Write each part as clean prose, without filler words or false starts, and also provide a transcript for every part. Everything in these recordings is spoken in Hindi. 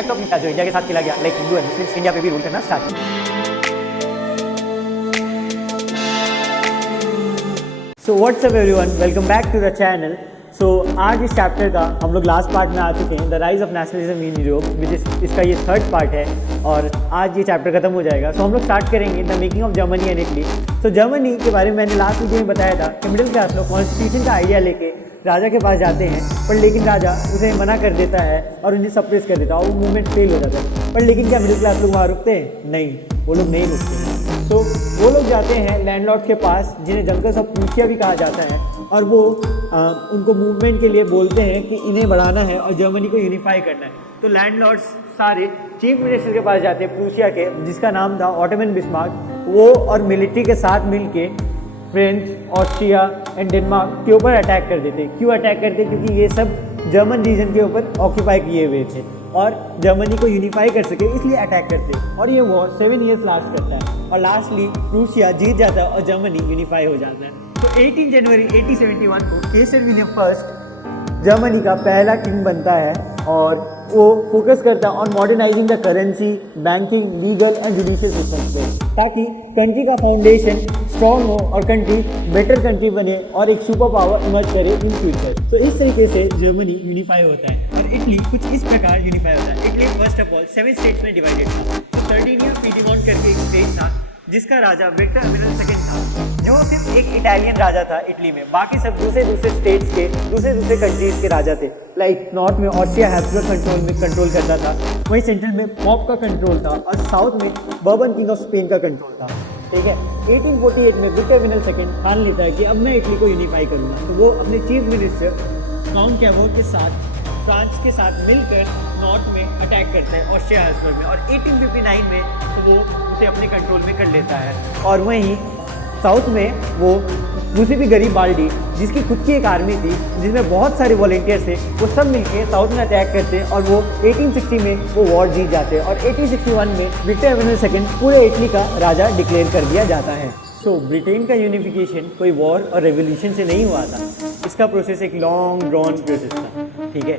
एक्ट ऑफ इंडिया जो इंडिया के साथ खेला गया, like Hindu and Muslims India पे भी रूल करना स्टार्ट किया। So what's up everyone, welcome back to the channel. So आज इस चैप्टर का हम लोग लास्ट पार्ट में आ चुके हैं, the rise of nationalism in Europe, which is इसका ये थर्ड पार्ट है और आज ये चैप्टर खत्म हो जाएगा। सो हम लोग स्टार्ट करेंगे the making of Germany and Italy. So Germany के बारे में मैंने लास्ट वीडियो में बताया था कि मिडिल क्लास लोग कॉन्स्टिट्यूशन का आइडिया लेके राजा के पास जाते हैं, पर लेकिन राजा उसे मना कर देता है और उन्हें सप्रेस कर देता है और वो मूवमेंट फेल हो जाता है। पर लेकिन क्या मिडिल क्लास लोग वहाँ रुकते हैं? नहीं, वो लोग नहीं रुकते। तो वो लोग जाते हैं लैंडलॉर्ड के पास, जिन्हें जमकर सब प्रूसिया भी कहा जाता है, और वो उनको मूवमेंट के लिए बोलते हैं कि इन्हें बढ़ाना है और जर्मनी को यूनिफाई करना है। तो लैंडलॉर्ड्स सारे चीफ मिनिस्टर के पास जाते हैं प्रूसिया के, जिसका नाम था ऑटोमन बिस्मार्क। वो और मिलिट्री के साथ मिलके फ्रांस, ऑस्ट्रिया एंड डेनमार्क के ऊपर अटैक कर देते। क्यों अटैक करते? क्योंकि ये सब जर्मन रीजन के ऊपर ऑक्यूपाई किए हुए थे और जर्मनी को यूनिफाई कर सके, इसलिए अटैक करते। और ये वॉर 7 ईयर्स लास्ट करता है और लास्टली प्रूसिया जीत जाता है और जर्मनी यूनिफाई हो जाता है। तो 18 जनवरी 1871 को केसर विलियम फर्स्ट जर्मनी का पहला किंग बनता है और वो फोकस करता है on modernising the currency, banking, legal and judicial system पे, ताकि कंट्री का फाउंडेशन स्ट्रॉन्ग हो और कंट्री बेटर कंट्री बने और एक सुपर पावर इमर्ज करे इन फ्यूचर। तो इस तरीके से जर्मनी यूनिफाई होता है और इटली कुछ इस प्रकार यूनिफाई होता है। Italy first of all 7 states में डिवाइडेड था। तो सर्डिनिया पीडीमोंट करके एक स्टेट था जिसका राजा विक्टर एमिनल सेकंड था, जो सिर्फ एक इटालियन राजा था इटली में। बाकी सब दूसरे स्टेट्स के दूसरे कंट्रीज के राजा थे। लाइक नॉर्थ में ऑस्ट्रिया हैब्सबर्ग कंट्रोल करता था, वहीं सेंट्रल में पॉप का कंट्रोल था और साउथ में बर्बन किंग ऑफ स्पेन का कंट्रोल था। ठीक है, 1848 में विक्टर एमिनल सेकंड ठान लेता है कि अब मैं इटली को यूनिफाई करूँगा। तो वो अपने चीफ मिनिस्टर काउंट कैवोर के साथ फ्रांस के साथ मिलकर नॉर्थ में अटैक करता है ऑस्ट्रिया हैब्सबर्ग में, और 1859 में तो वो उसे अपने कंट्रोल में कर लेता है। और वहीं साउथ में वो दूसरी भी गरीब बाल्डी, जिसकी खुद की एक आर्मी थी जिसमें बहुत सारे वॉलेंटियर्स थे, वो सब मिलके साउथ में अटैक करते हैं और वो 1860 में वो वॉर जीत जाते हैं और 1861 में विक्टर एमिनल सेकंड पूरे इटली का राजा डिक्लेयर कर दिया जाता है। सो ब्रिटेन का यूनिफिकेशन कोई वॉर और रेवोल्यूशन से नहीं हुआ था, इसका प्रोसेस एक लॉन्ग ड्रॉन प्रोसेस था। ठीक है,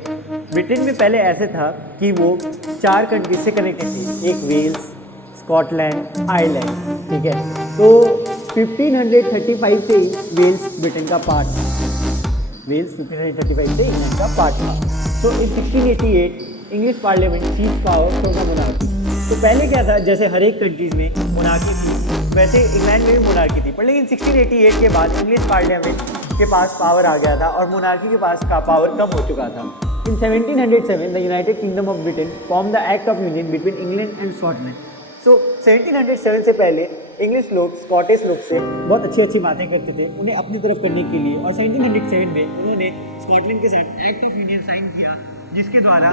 ब्रिटेन में पहले ऐसे था कि वो 4 कंट्रीज से कनेक्टेड थी, एक वेल्स, स्कॉटलैंड, आयरलैंड। ठीक है, तो 1535 से वेल्स ब्रिटेन का पार्ट था। वेल्स 1535 से इंग्लैंड का पार्ट था। तो in 1688 English parliament seize power from the monarchy. तो पहले क्या था, जैसे हर एक कंट्रीज में मोनार्की थी, वैसे इंग्लैंड में भी मोनार्की थी, पर लेकिन 1688 के बाद इंग्लिश पार्लियामेंट के पास पावर आ गया था और मोनार्की के पास का पावर कम हो चुका था। In 1707 the United Kingdom of Britain form the act of union between England and Scotland. So 1707 से पहले इंग्लिश लोग स्कॉटिश लोग से बहुत अच्छी बातें करते थे उन्हें अपनी तरफ करने के लिए, और 1707 में उन्होंने स्कॉटलैंड के साथ एक्ट ऑफ यूनियन साइन किया, जिसके द्वारा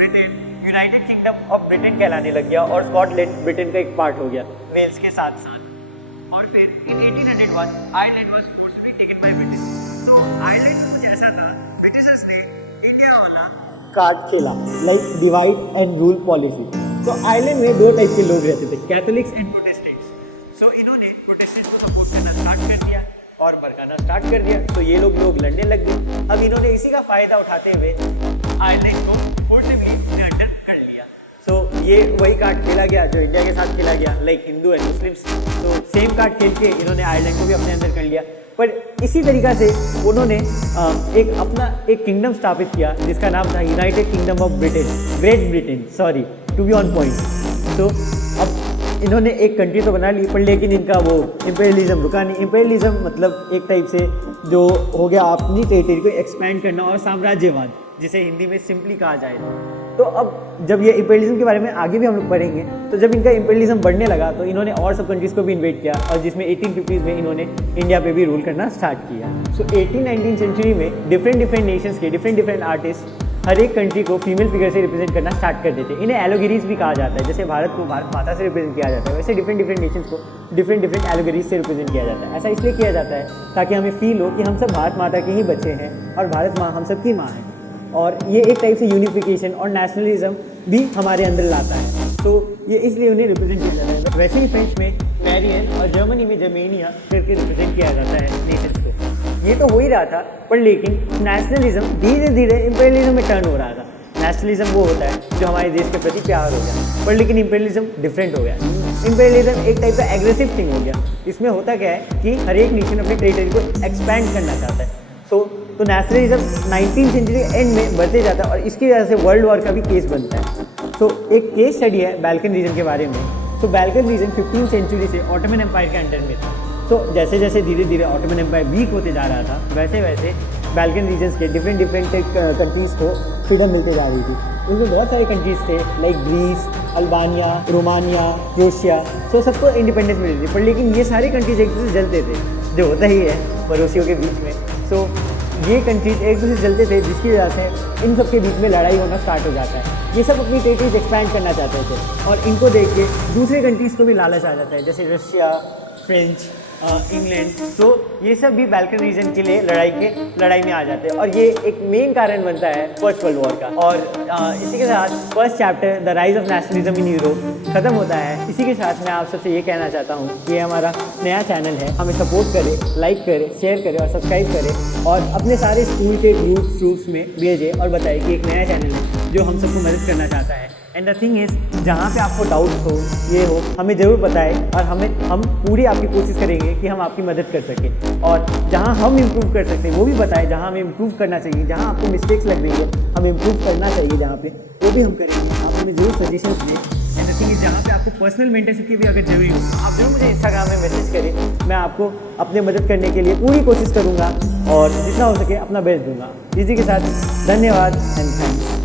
Britain United Kingdom of Britain कहलाने लग गया और स्कॉटलैंड ब्रिटेन का एक पार्ट हो गया वेल्स के साथ साथ। और फिर इन 1801 Ireland was forcefully taken by British. तो आयरलैंड कुछ ऐसा था, ब्रिटिशर्स ने इंडिया वाला कार्ड खेला, like divide and rule policy. तो आयरलैंड में 2 टाइप के लोग रहते थे, कैथोलिक्स एंड प्रोटेस्टेंट्स। सो इन्होंने प्रोटेस्टेंट्स को सपोर्ट करना स्टार्ट कर दिया और भड़काना स्टार्ट कर दिया। तो ये लोग लड़ने लग गए। अब इन्होंने इसी का फायदा उठाते हुए आयरलैंड को फोर्सफुली अपने अंडर कर लिया। सो ये वही कार्ड खेला गया जो इंडिया के साथ खेला गया, लाइक हिंदू एंड मुस्लिम्स। तो सेम कार्ड खेल के इन्होंने आयरलैंड को भी अपने अंदर कर लिया। पर इसी तरीक़ा से उन्होंने एक अपना एक किंगडम स्थापित किया जिसका नाम था United Kingdom of Britain, Great Britain, sorry to be on point. तो अब इन्होंने एक कंट्री तो बना ली, पर लेकिन इनका वो इंपेरियलिज्म रुका नहीं। इंपेरियलिज्म मतलब एक टाइप से जो हो गया अपनी टेरिटरी को एक्सपैंड करना और साम्राज्यवाद, जिसे हिंदी में सिंपली कहा जाए। तो अब जब ये इंपेरियलिज्म के बारे में आगे भी हम लोग पढ़ेंगे, तो जब इनका इंपेरियलिज्म बढ़ने लगा तो इन्होंने और सब कंट्रीज़ को भी इन्वेट किया और जिसमें 1850s में इन्होंने इंडिया पे भी रूल करना स्टार्ट किया। सो 18-19 सेंचुरी में डिफरेंट नेशंस के डिफरेंट आर्टिस्ट हर एक कंट्री को फीमेल फिगर से रिप्रेजेंट करना स्टार्ट कर देते। इन्हें एलोगेरीज भी कहा जाता है। जैसे भारत को भारत माता से रिप्रेजेंट किया जाता है, वैसे डिफरेंट नेशंस को डिफरेंट एलोगेरीज से रिप्रेजेंट किया जाता है। ऐसा इसलिए किया जाता है ताकि हमें फील हो कि हम सब भारत माता के ही बच्चे हैं और भारत माँ हम सब की माँ है। और ये एक टाइप से यूनिफिकेशन और नेशनलिज्म भी हमारे अंदर लाता है। तो ये इसलिए उन्हें रिप्रेजेंट किया जाता है। वैसे ही फ्रेंच में पेरियन और जर्मनी में जर्मेनिया करके रिप्रेजेंट किया जाता है नेशंस को। ये तो हो ही रहा था, पर लेकिन नेशनलिज्म धीरे धीरे इंपेरियलिज्म में टर्न हो रहा था। नेशनलिज्म वो होता है जो हमारे देश के प्रति प्यार हो गया, पर लेकिन इंपीरियलिज्म डिफरेंट हो गया। इंपीरियलिज्म एक टाइप का एग्रेसिव थिंग हो गया। इसमें होता क्या है कि हर एक नेशन अपने टेरिटरी को एक्सपैंड करना चाहता है। तो नेशनलिज्म 19वीं सेंचुरी एंड में बढ़ते जाता है और इसकी वजह से वर्ल्ड वॉर का भी केस बनता है। एक केस स्टडी है बाल्कन रीजन के बारे में। बाल्कन रीजन 15वीं सेंचुरी से ऑटोमन एम्पायर के अंडर में था। जैसे जैसे धीरे धीरे ऑटोमन एम्पायर वीक होते जा रहा था, वैसे वैसे बाल्कन रीजन्स के डिफरेंट कंट्रीज़ को फ्रीडम मिलते जा रही थी। उसमें बहुत सारे कंट्रीज़ थे like Greece, Albania, Romania, Croatia, सबको इंडिपेंडेंस मिली थी। पर लेकिन ये सारे कंट्रीज एक दूसरे से जलते थे, जो होता ही है पड़ोसियों के बीच में। ये कंट्रीज एक दूसरे से जलते थे, जिसकी वजह से इन सब के बीच में लड़ाई होना स्टार्ट हो जाता है। ये सब अपनी टेरिटरीज एक्सपैंड करना चाहते थे और इनको देख के दूसरे कंट्रीज़ को भी लालच आ जाता है, जैसे रशिया, फ्रेंच, इंग्लैंड। ये सब भी बाल्कन रीजन के लिए लड़ाई में आ जाते हैं और ये एक मेन कारण बनता है फर्स्ट वर्ल्ड वॉर का। और इसी के साथ first chapter the rise of nationalism in Europe खत्म होता है। इसी के साथ मैं आप सबसे ये कहना चाहता हूँ कि ये हमारा नया चैनल है, हमें सपोर्ट करें, लाइक करें, शेयर करें और सब्सक्राइब करें और अपने सारे स्कूल के ग्रुप्स में भेजें और बताएं कि एक नया चैनल है जो हम सबको मदद करना चाहता है। एंड द थिंग इज़, जहाँ पे आपको डाउट्स हो, ये हो, हमें ज़रूर बताएं और हम पूरी आपकी कोशिश करेंगे कि हम आपकी मदद कर सकें। और जहाँ हम इम्प्रूव कर सकते हैं वो भी बताएं, जहाँ हमें इम्प्रूव करना चाहिए, जहाँ आपको मिस्टेक्स लग रही है, हमें इम्प्रूव करना चाहिए जहाँ पे, वो भी हम करेंगे। आप हमें ज़रूर सजेशंस दें। एंड द थिंग इज़, जहाँ पे आपको पर्सनल मेंटरशिप की भी अगर जरूरी हो, आप जरूर मुझे इंस्टाग्राम में मैसेज करें। मैं आपको अपने मदद करने के लिए पूरी कोशिश करूँगा और जितना हो सके अपना बेस्ट दूंगा। इसी के साथ धन्यवाद एंड थैंक्स।